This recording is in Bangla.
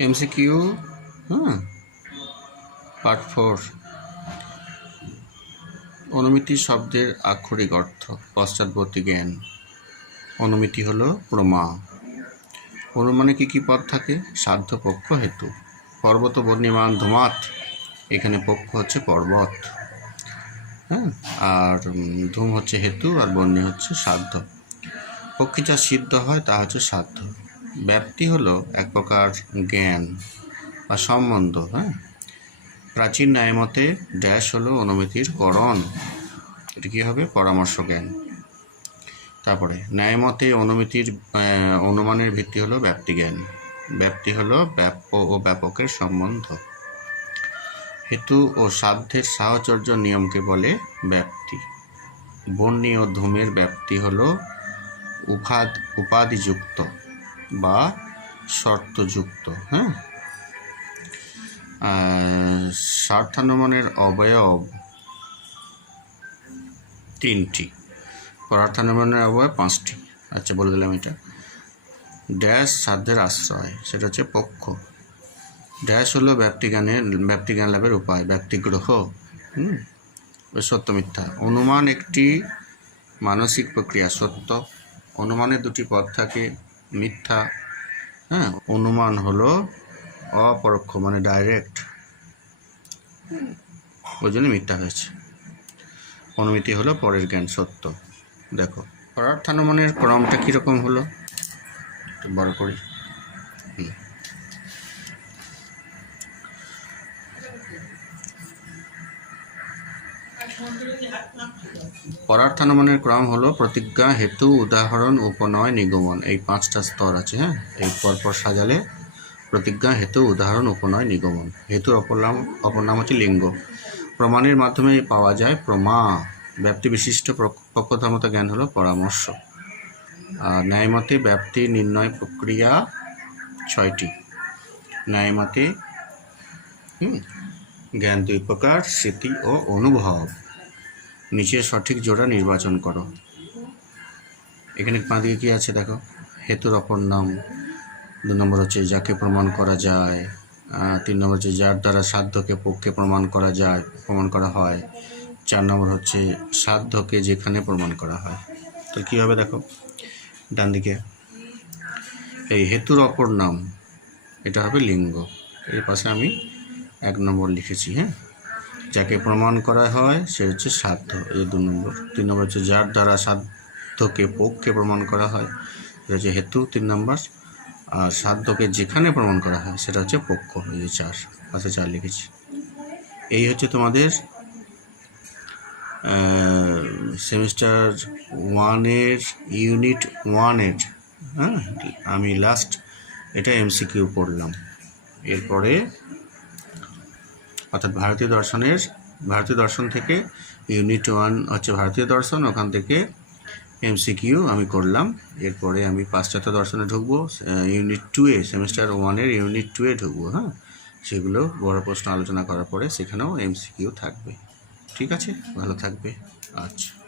এমসিকিউ হ্যাঁ পার্ট ফোর অনুমিতি শব্দের আক্ষরিক অর্থ পশ্চাৎবর্তী জ্ঞান। অনুমিতি হলো প্রমা। অনুমানে কি কি পদ থাকে? সাধ্য, পক্ষ, হেতু। পর্বত বর্ণিমান ধুমাত। এখানে পক্ষ হচ্ছে পর্বত হ্যাঁ? আর ধূম হচ্ছে হেতু আর বর্ণি হচ্ছে সাধ্য। পক্ষে যা সিদ্ধ হয়, তা হচ্ছে সাধ্য। ব্যাপ্তি হলো এক প্রকার জ্ঞান বা সম্বন্ধ হ্যাঁ? প্রাচীন ন্যায়মতে ড্যাশ হলো অনুমিতির করণ এটা কী হবে? পরামর্শ জ্ঞান। তারপরে, ন্যায়মতে অনুমিতির অনুমানের ভিত্তি হলো ব্যাপ্তি জ্ঞান। ব্যাপ্তি হলো ব্যাপ্য ও ব্যাপকের সম্বন্ধ। হেতু ও সাধ্যের সাহচর্য নিয়মকে বলে ব্যাপ্তি। বর্ণী ও ধূমের ব্যাপ্তি হলো উপাদ উপাধিযুক্ত। বা শর্তযুক্ত হ্যাঁ? স্বার্থানুমানের অবয়ব তিনটি। পরার্থানুমানের অবয়ব পাঁচটি। আচ্ছা বলে দিলাম এটা। ড্যাশ সাধ্যের আশ্রয়, সেটা হচ্ছে পক্ষ। ড্যাশ হলো ব্যক্তিজ্ঞানের, ব্যক্তিজ্ঞান লাভের উপায়, ব্যক্তিগ্রহ, হুম? সত্য মিথ্যা। অনুমান একটি মানসিক প্রক্রিয়া, সত্য। অনুমানের দুটি পদ থাকে। মিথ্যা হ্যাঁ অনুমান হলো অপরোক্ষ মানে ডাইরেক্ট ওই জন্য মিথ্যা হয়েছে। অনুমিতি হলো পরের জ্ঞান সত্য। দেখো, পরার্থানুমানের ক্রমটা কীরকম হলো? একটু বড় করি। হুম। পরার্থানুমানের ক্রম হলো প্রতিজ্ঞা, হেতু, উদাহরণ, উপনয়, নিগমন। এই পাঁচটা স্তর আছে হ্যাঁ? এই পরপর সাজালে প্রতিজ্ঞা, হেতু, উদাহরণ, উপনয়, নিগমন। হেতুর অপর নাম অপর নাম হচ্ছে লিঙ্গ। প্রমাণের মাধ্যমে পাওয়া যায় প্রমা। ব্যাপ্তি বিশিষ্ট পক্ষধর্মতা জ্ঞান হলো পরামর্শ। আর ন্যায়মতে ব্যাপ্তি নির্ণয় প্রক্রিয়া ছয়টি। ন্যায়মতে জ্ঞান দুই প্রকার, স্মৃতি ও অনুভব। নিচে সঠিক জোড়া নির্বাচন করো। এখানে বাঁদিকে কি আছে দেখো? হেতুর অপর নাম। দু নম্বর হচ্ছে যাকে প্রমাণ করা যায়। তিন নম্বর হচ্ছে যার দ্বারা সাধ্যকে পক্ষে প্রমাণ করা যায়, প্রমাণ করা হয়। চার নম্বর হচ্ছে সাধ্যকে যেখানে প্রমাণ করা হয়। তো কী হবে দেখো? ডান দিকে। এই হেতুর অপর নাম, এটা হবে লিঙ্গ। এর পাশে আমি এক নম্বর লিখেছি হ্যাঁ? যাকে প্রমাণ করা হয়, সে হচ্ছে সাধ্য, এই দু নম্বর। তিন নম্বর হচ্ছে যার দ্বারা সাধ্যকে পক্ষে প্রমাণ করা হয় সেটা হচ্ছে হেতু, তিন নম্বর। আর সাধ্যকে যেখানে প্রমাণ করা হয়, সেটা হচ্ছে পক্ষ, এই যে চার, পাশে চার লিখেছি। এই হচ্ছে তোমাদের সেমিস্টার ওয়ানের ইউনিট ওয়ানের হ্যাঁ আমি লাস্ট এটা এমসিকিউ পড়লাম। এরপরে অর্থাৎ ভারতীয় দর্শনের, ভারতীয় দর্শন থেকে ইউনিট ওয়ান হচ্ছে ভারতীয় দর্শন, ওখান থেকে এমসিকিউ আমি করলাম। এরপরে আমি পাশ্চাত্য দর্শনে ঢুকবো ইউনিট টুয়ে সেমিস্টার ওয়ানের ইউনিট টুয়ে ঢুকবো হ্যাঁ? সেগুলো বড় প্রশ্ন আলোচনা করার পরে সেখানেও এমসিকিউ থাকবে। ঠিক আছে? ভালো থাকবে। আচ্ছা।